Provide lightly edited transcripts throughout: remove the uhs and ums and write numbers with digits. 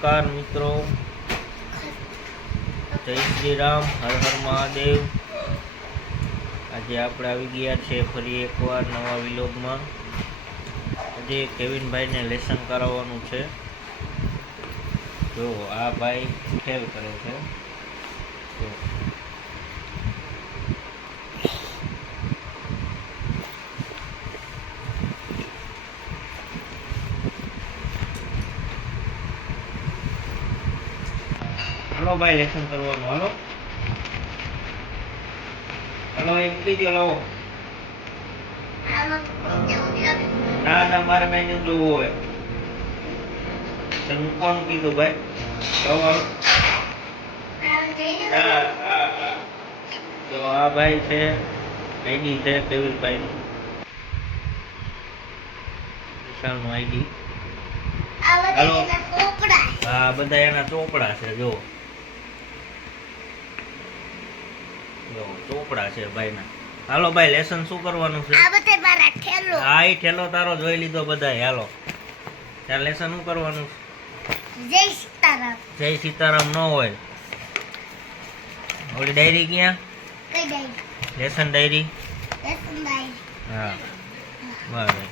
નમસ્કાર મિત્રો, જય શ્રી રામ, હર હર મહાદેવ। આજે આપણે આવી ગયા છે ફરી એકવાર નવા વિલોગમાં। આજે કેવિનભાઈને લેસન કરાવવાનું છે। જો આ ભાઈ ખેલ કરે છે। જો હલો ભાઈ, લેસન કરવાનું। હાલો હલો, એમ કીધું લાવો। ના ના, મારે મેન્યુ જોવું હોય તો મૂકવાનું કીધું ભાઈ। લાવો તો આ ભાઈ છે, આઈડી છે કેવિનભાઈ, વિશાલનું આઈડી। હાલો, હા બધા એના ચોપડા છે। જો જો ચોપડા છે ભાઈના। હાલો ભાઈ, લેસન શું કરવાનું છે? હા, એ ઠેલો તારો જોઈ લીધો બધાય। હાલો, ત્યાં લેસન શું કરવાનું છે? જય સીતારામ। જય સીતારામ ન હોય, ઓલી ડાયરી ક્યાં? કઈ diary? Lesson diary. Lesson diary. હા બરાબર।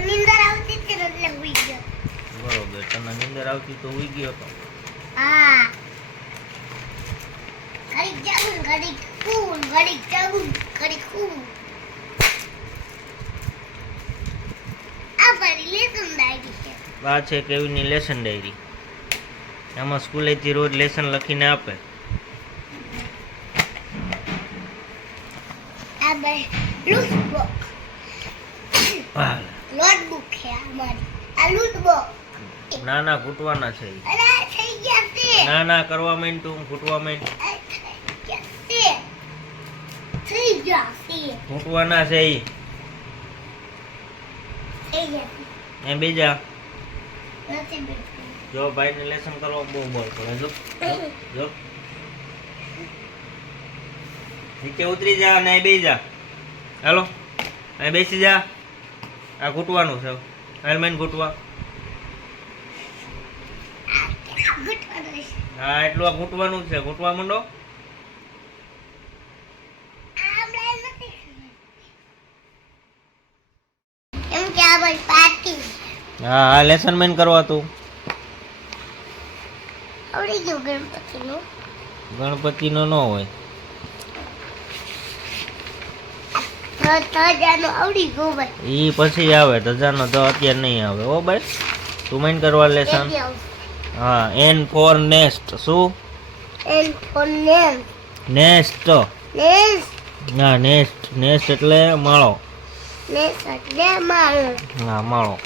નીંદર આવતી હતી ને એટલે હુઈ ગયો। બરોબર, તને નીંદર આવતી તો હુઈ ગયો તો? હા, ઘડીક જાગું ઘડીક ખૂન, ઘડીક જાગું ઘડીક ખૂન। આ મારી લેસન ડાયરી છે। આ છે કેવિનની લેસન ડાયરી। એમાં સ્કૂલેથી રોજ લેસન લખીને આપે। આ બે લૂટબુક, હા, નોટબુક છે અમારી। આ લૂટબુક ના ના, ઘૂંટવાના છે ઈ। અરે થઈ ગયા તે। ના ના, કરવા માંડ તું, ઘૂંટવા માંડ। થઈ ગયા તે। ઘૂંટવાના છે ઈ। થઈ ગયા એ બીજા નથી બેઠું। જો ભાઈને લેસન કરવા બહુ બોલ કરે। જો જો નીચે ઉતરી જા અને અહીં બેસી જા। હાલો, અહીં બેસી જા। આ ઘૂંટવાનું છે, હેલ્મેટ ઘૂંટવા। હા, એટલું આ ઘૂંટવાનું છે, ઘૂંટવા માંડો। એમ કે આ ભાઈ પાર્ટી હા હા, લેસન મેન કરવા તું। આવડી ગયું ગણપતિનું। ગણપતિનો ન હોય, ધજાનું આવડી ગયું ભાઈ। ઈ પછી આવે, ધજાનો તો અત્યારે નહીં આવે હો ભાઈ। તું મેન કરવા લેસન। કેદી આવશે? હા, એન ફોર નેસ્ટ। શું? N for name. નેસ્ટ। નેસ ના, નેસ્ટ, નેસ્ટ એટલે માળો। નેસ એટલે માળ। હા, માળો।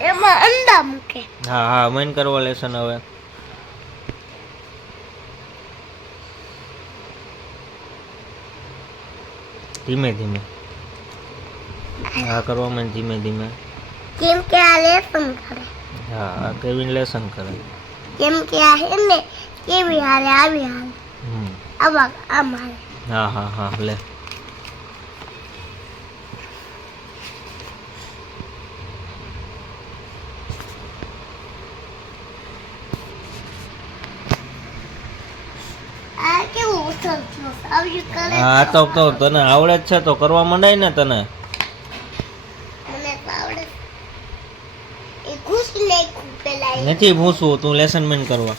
એમાં અંડા મૂકે। હા હા, મેન કરવા લેસન હવે। ધીમે ધીમે, હા કરવા માંડ ધીમે ધીમે। કેમ કે આ લેસન કરે। હા, આ કેવિન લેસન કરે। કેમ કે આ હે ને કેવી હારે આવી હારે હમ, આવા આમ હારે। હા હા હા, લે। આ કેવું ઉછળ થયો આવ્યું કરે। હા તો તને આવડે જ છે તો કરવા માંડાય ને તને। મને તો આવડે। એ ઘૂસી નાખ્યું પેલા એ। નથી ભૂસવું, તું લેસન મેન કરવા।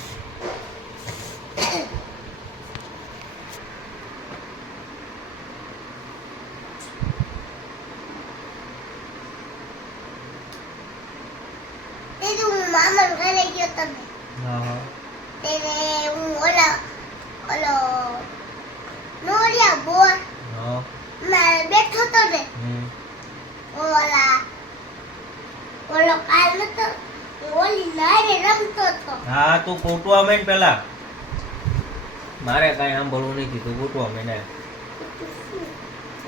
તે તો હું મામા ઘરે ગયો તો ને હા હા, તેને હું ઓલો નોરિયા બોર હા, માં બેઠો તો ને હમ, ઓલો કાલ નતો ઓલી નારે રમતો તો। હા, તું ઘૂંટવા માંડ પેલા, મારે કાંઈ સાંભળવું નથી, તું ઘૂંટવા માંડ।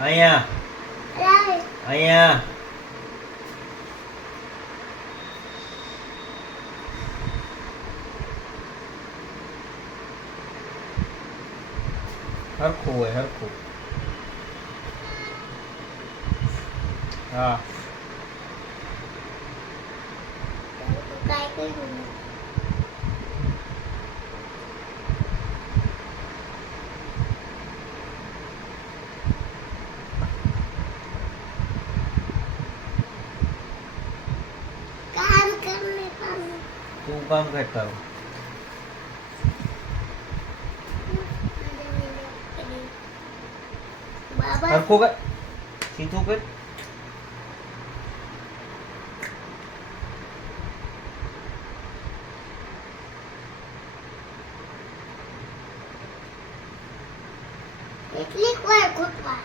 અહીંયા અહીંયા હરખું હોય હરખું. હા કાંઈ કર્યું નથી. કામ કરને કામ. તું કામ કરતા રહો. બાબા હરખું કર, સીધું કર. કેટલીક વાર ઘૂંટવા.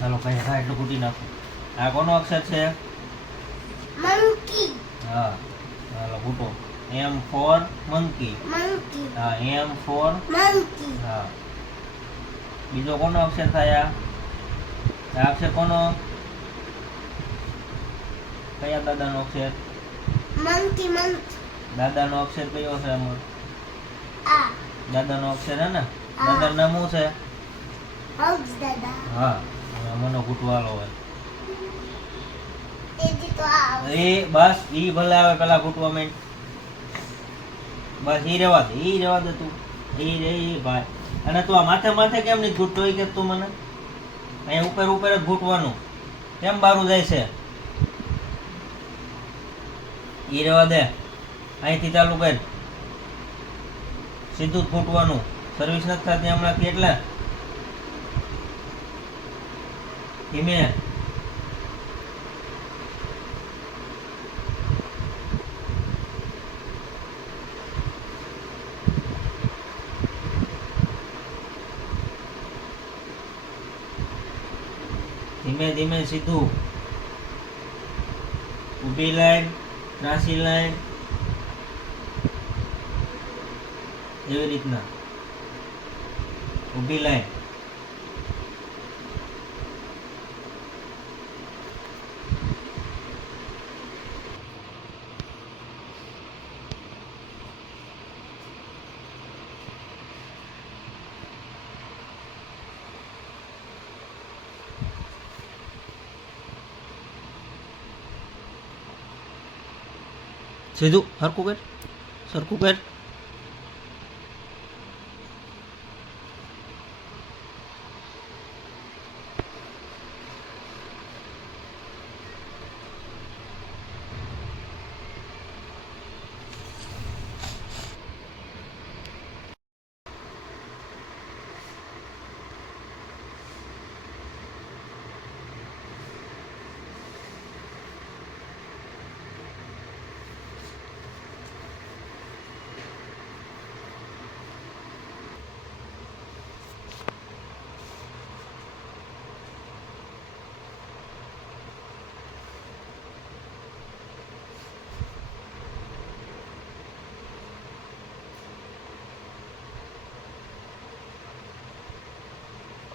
હાલો કઈ હા એટલું કૂટી નાખો. આ કોનો અક્ષર છે? મંકી હા હાલો કૂટો. એમ ફોર મંકી. મંકી હા એમ ફોર. મંકી હા બીજો કોનો અક્ષર થાય આ? આ અક્ષર કોનો? કયા દાદાનો અક્ષર? મંકી મંકી દાદાનો અક્ષર કયો છે આમાં? આ દાદાનો અક્ષર હે ને? હા. દાદાનું નામ શું છે? હગ્સ દાદા હા હવે મને કૂટવાલો હોય. તેથી તો આ એ બસ ઈ ભલે આવે પેલા કૂટવા માંડ. બસ ઈ રેવા દે, ઈ રેવા દે તું. ઈ રે ઈ ભાઈ. અને તું આ માથે માથે કેમ નહીં ઘૂંટતો ઈ કે તું મને? અહીંયા ઉપર ઉપર જ ઘૂંટવાનું. કેમ બારું જાય છે? ઈ રેવા દે. અહીંથી ચાલુ કર. સીધું જ ઘૂંટવાનું. સર્વિસ નથી થતી હમણાં એટલે. ધીમે. ધીમે ધીમે સીધું. ઊભી લાઈન, ત્રાસી લાઈન, એવી રીતના. ઊભી લાઈન. સીધું હરખું કર, સરખું કર.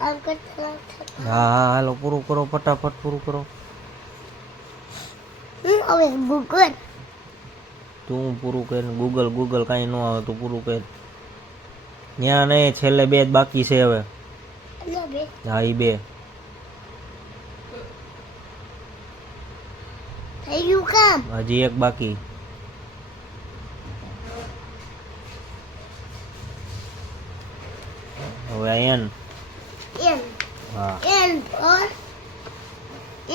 આમ કરતા રાખતા. હા હા હાલો પૂરું કરો, ફટાફટ પૂરું કરો. હવે ગૂગલ તું પૂરું કર. ગૂગલ ગૂગલ કાંઈ ન આવે તો પૂરું કર. ત્યાં નહીં, છેલ્લે બે જ બાકી છે હવે. અને બે હા ઈ બે. થઈ ગયું કામ. હજી એક બાકી. હવે એન. એન હા N for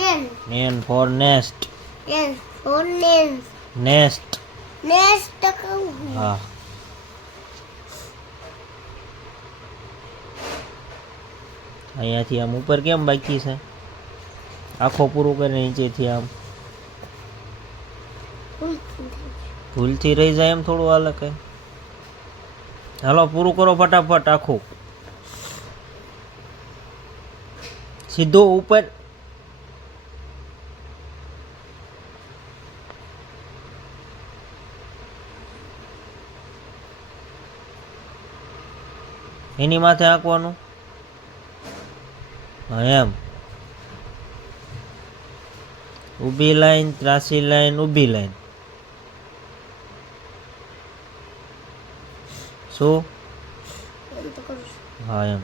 N N for nest. N for names nest. Next કહું હા અહીંયાથી આમ ઉપર કેમ બાકી છે? આખો પૂરું કરીને નીચેથી આમ ભૂલથી રહી જાય એમ થોડું હાલે કે હાલો પૂરું કરો ફટાફટ આખું સીધો ઉપર એની માથે આંકવાનું હા એમ ઊભી લાઈન ત્રાસી લાઈન ઊભી લાઈન શું હા એમ